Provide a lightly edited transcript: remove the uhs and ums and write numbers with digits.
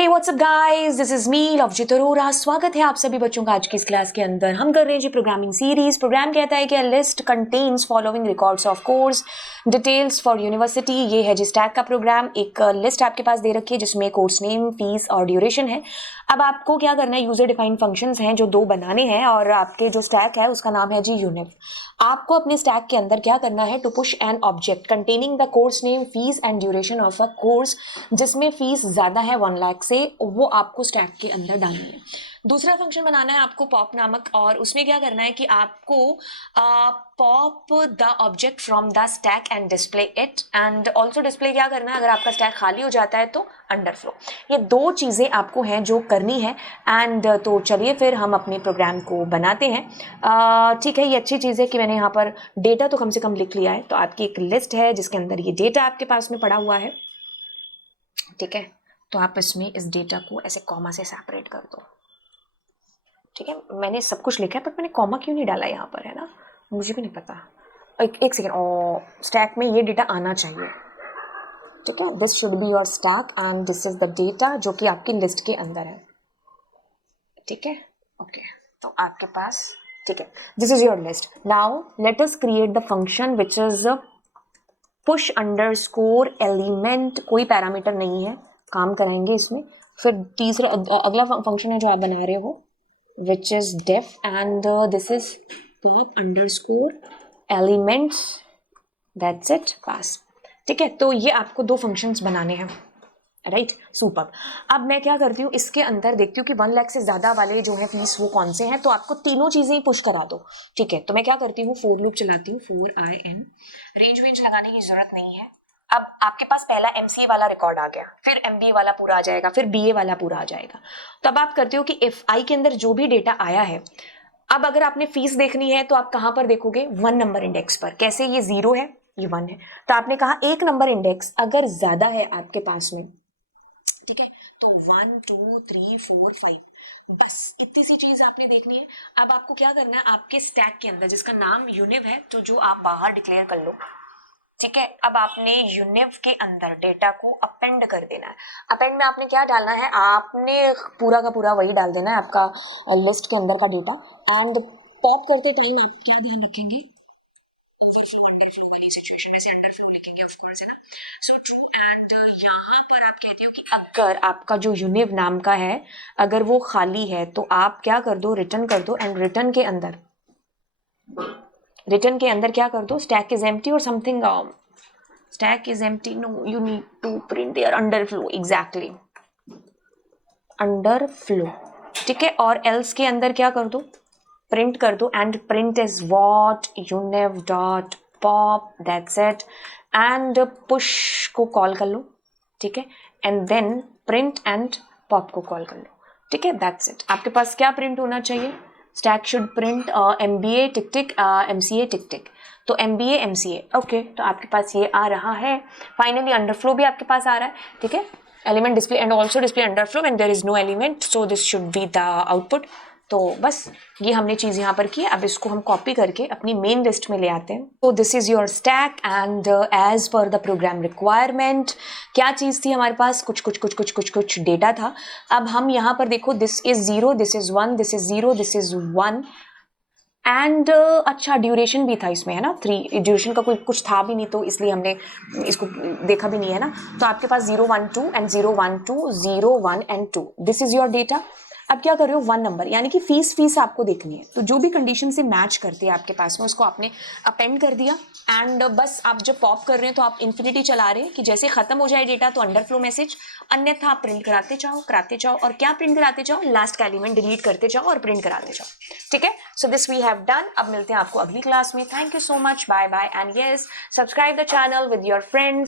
Hey WhatsApp guys, this is me Lovejeet Arora. स्वागत है आप सभी बच्चों का आज की इस क्लास के अंदर। हम कर रहे हैं जी प्रोग्रामिंग सीरीज। प्रोग्राम कहता है कि a list contains following records of course details for university. ये है जी स्टैक का प्रोग्राम। एक लिस्ट आपके पास दे रखी है जिसमें कोर्स नेम, फीस और ड्यूरेशन है। अब आपको क्या करना है, यूजर डिफाइंड फंक्शंस हैं जो 2 बनाने हैं और आपके जो स्टैक है उसका नाम है जी यूनिव। आपको अपने स्टैक के अंदर क्या करना है, to push an object containing the course name, fees and duration of a course. जिसमें फीस ज्यादा है 1 लाख से, वो आपको स्टैक के अंदर डालनी है। दूसरा फंक्शन बनाना है आपको पॉप नामक, और उसमें क्या करना है कि आपको pop the object from the stack and display it. And also display क्या करना है, अगर आपका स्टैक खाली हो जाता है तो अंडरफ्लो। ये 2 चीजें आपको हैं जो करनी है। एंड तो चलिए फिर हम अपने प्रोग्राम को बनाते हैं। ठीक है, ये अच्छी चीज़ है कि मैंने यहाँ पर डेटा तो कम से कम लिख लिया है। तो आपकी एक लिस्ट है जिसके अंदर ये डेटा आपके पास में पड़ा हुआ है। ठीक है, तो आप इसमें इस डेटा को ऐसे कॉमा से सेपरेट कर दो। ठीक है, मैंने सब कुछ लिखा है पर मैंने कॉमा क्यों नहीं डाला यहाँ पर, है ना, मुझे भी नहीं पता। एक सेकेंड, स्टैक में ये डेटा आना चाहिए। ठीक है, this should be your stack and this is the data जो कि आपकी लिस्ट के अंदर है। ठीक है, ओके, तो आपके पास, ठीक है, this is your list. Now let us create the function which is push underscore element. कोई पैरामीटर नहीं है, काम कराएंगे इसमें। फिर तीसरा अगला फंक्शन है जो आप बना रहे हो which is def and this is pop underscore elements. That's it, pass. ठीक है, तो ये आपको 2 फंक्शंस बनाने हैं, राइट, सुपर। अब मैं क्या करती हूँ, इसके अंदर देखती हूँ कि 1 लाख से ज्यादा वाले जो है फीस वो कौन से हैं। तो आपको तीनों चीजें ही पुश करा दो। ठीक है, तो मैं क्या करती हूँ, फोर लूप चलाती हूँ, 4in। रेंज वेंज लगाने की जरूरत नहीं है। अब आपके पास पहला MCA वाला रिकॉर्ड आ गया, फिर MBA वाला पूरा आ जाएगा, फिर BA वाला पूरा आ जाएगा। तो अब आप करते हो कि if I के अंदर जो भी डेटा आया है, अब अगर आपने फीस देखनी है तो आप कहां पर देखोगे, 1 नंबर इंडेक्स पर। कैसे, ये 0 है, ये 1 है, तो आपने कहा 1 नंबर इंडेक्स अगर ज्यादा है आपके पास में, ठीक है, तो 1 2 3 4 5, बस इतनी सी चीज आपने देखनी है। अब आपको क्या करना है, आपके स्टैक के अंदर जिसका नाम यूनिव है, तो जो आप बाहर डिक्लेयर कर लो। ठीक है, अब आपने यूनिव के अंदर डेटा को अपेंड कर देना है। अपेंड में आपने क्या डालना है, आपने पूरा का पूरा वही डाल देना है आपका लिस्ट के अंदर का डेटा। एंड पॉप करते टाइम आप क्या ध्यान रखेंगे, ओवरफ्लो अंडरफ्लो वाली सिचुएशन में से अंडरफ्लो लिखेंगे ऑफ कोर्स, है ना। So true. एंड यहाँ पर आप कहते हो कि अगर आपका जो यूनिव नाम का है अगर वो खाली है तो आप क्या कर दो, रिटर्न कर दो। एंड रिटर्न के अंदर क्या कर दो, स्टैक इज एम्प्टी और something, stack is empty, no you need to print there underflow, exactly underflow. ठीक है, और एल्स के अंदर क्या कर दो, प्रिंट कर दो। एंड प्रिंट इज व्हाट, यूनिव dot pop, that's it. And push को कॉल कर लो, ठीक है, and then print and pop को कॉल कर लो। ठीक है, दैट्स इट। आपके पास क्या प्रिंट होना चाहिए, stack should print MBA tick tick MCA टिक टिक। तो MBA MCA, ओके, तो आपके पास ये आ रहा है। फाइनली अंडरफ्लो भी आपके पास आ रहा है। ठीक है, element display and also display underflow when there is no element, so this should be the output. तो बस ये हमने चीज यहाँ पर की। अब इसको हम कॉपी करके अपनी मेन लिस्ट में ले आते हैं। तो this is your stack and as पर द प्रोग्राम रिक्वायरमेंट क्या चीज थी हमारे पास, कुछ डेटा था। अब हम यहाँ पर देखो, this is 0, this is 1, this is 0, this is 1। And अच्छा, ड्यूरेशन भी था इसमें, है ना, 3। ड्यूरेशन का कोई कुछ था भी नहीं तो इसलिए हमने इसको देखा भी नहीं, है ना। तो आपके पास 0 1 2 and 0 1 2 0 1 and 2, this is your data. अब क्या कर रहे हो, 1 नंबर, यानी कि फीस आपको देखनी है। तो जो भी कंडीशन से मैच करती है आपके पास में उसको आपने अपेंड कर दिया। एंड बस आप जब पॉप कर रहे हैं तो आप इन्फिनिटी चला रहे हैं कि जैसे खत्म हो जाए डेटा तो अंडरफ्लो मैसेज, अन्यथा आप प्रिंट कराते जाओ। और क्या प्रिंट कराते जाओ, लास्ट का एलिमेंट डिलीट करते जाओ और प्रिंट कराते जाओ। ठीक है, so this we have done. अब मिलते हैं आपको अगली क्लास में। Thank you so much, bye bye, and yes, subscribe the channel with your friends.